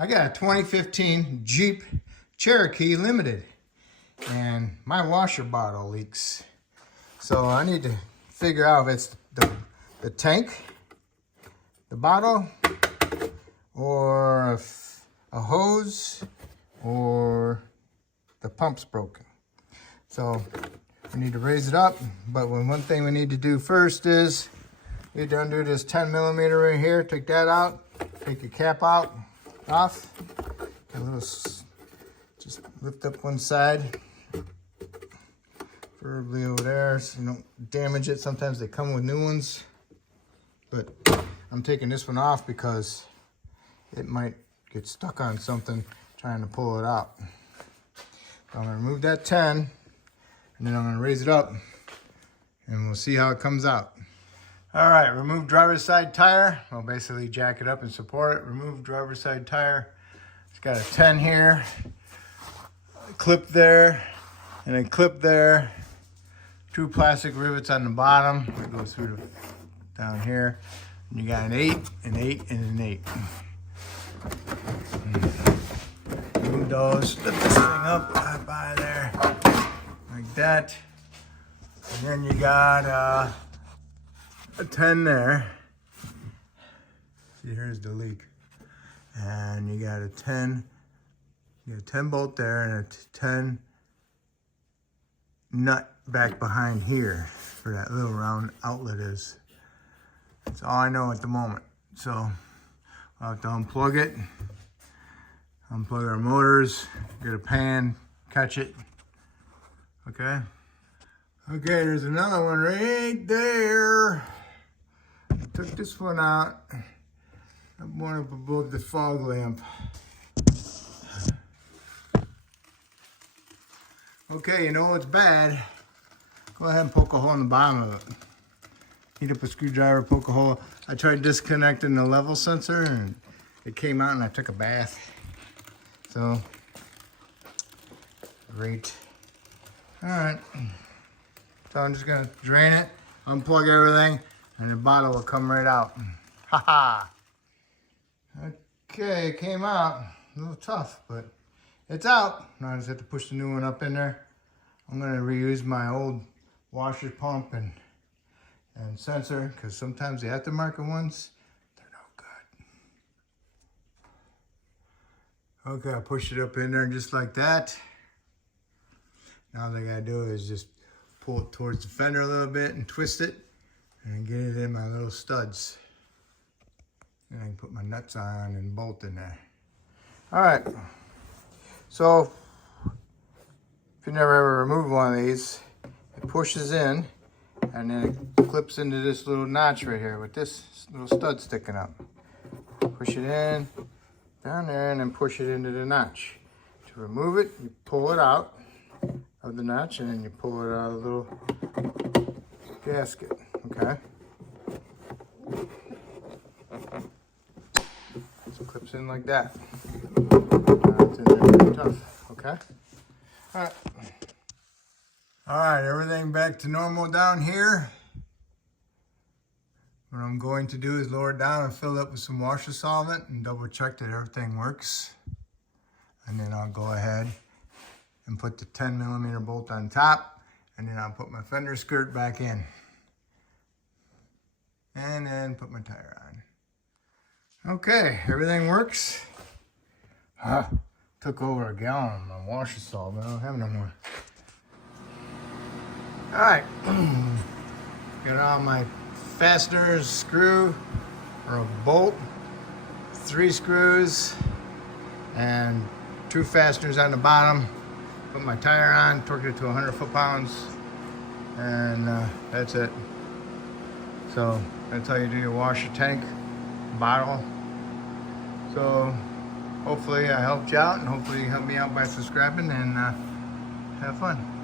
I got a 2015 Jeep Cherokee Limited, and my washer bottle leaks. So I need to figure out if it's the tank, the bottle, or if a hose, or the pump's broken. So we need to raise it up, but one thing we need to do first is we need to undo this 10 millimeter right here, take that out, take your cap out, off, get a little, just lift up one side, preferably over there so you don't damage it. Sometimes they come with new ones, but I'm taking this one off because it might get stuck on something trying to pull it out. So I'm gonna remove that 10, and then I'm gonna raise it up, and we'll see how it comes out. All right, remove driver's side tire. I'll basically jack it up and support it. Remove driver's side tire. It's got a 10 here, a clip there, and a clip there. 2 plastic rivets on the bottom that goes through down here. And you got an 8, an 8, and an 8. Move those, lift this thing up right by there, like that. And then you got a 10 there. See, here's the leak. And you got a 10, you got a 10 bolt there and a 10 nut back behind here for that little round outlet is. That's all I know at the moment. So I'll have to unplug it, unplug our motors, get a pan, catch it. Okay. Okay, there's another one right there. I took this one out. I one up above the fog lamp. Okay, you know what's bad? Go ahead and poke a hole in the bottom of it. Heat up a screwdriver, poke a hole. I tried disconnecting the level sensor and it came out and I took a bath. So, great. All right. So I'm just gonna drain it, unplug everything, and the bottle will come right out. Haha. Okay, it came out. A little tough, but it's out. Now I just have to push the new one up in there. I'm gonna reuse my old washer pump and sensor, because sometimes the aftermarket ones, they're no good. Okay, I pushed it up in there just like that. Now all I gotta do is just pull it towards the fender a little bit and twist it and get it in my little studs. And I can put my nuts on and bolt in there. All right, so if you never ever removed one of these, it pushes in and then it clips into this little notch right here with this little stud sticking up. Push it in, down there, and then push it into the notch. To remove it, you pull it out of the notch and then you pull it out of the little gasket, okay? So it clips in like that. It's in there pretty tough, okay? All right. All right, everything back to normal down here. What I'm going to do is lower it down and fill it up with some washer solvent and double check that everything works. And then I'll go ahead and put the 10 millimeter bolt on top, and then I'll put my fender skirt back in. And then put my tire on. Okay, everything works. Took over a gallon of my washer solvent. I don't have no more. All right, got all my fasteners, screw, or a bolt, 3 screws, and 2 fasteners on the bottom. Put my tire on, torqued it to 100 foot-pounds, and that's it. So that's how you do your washer tank, bottle. So hopefully I helped you out, and hopefully you help me out by subscribing, and have fun.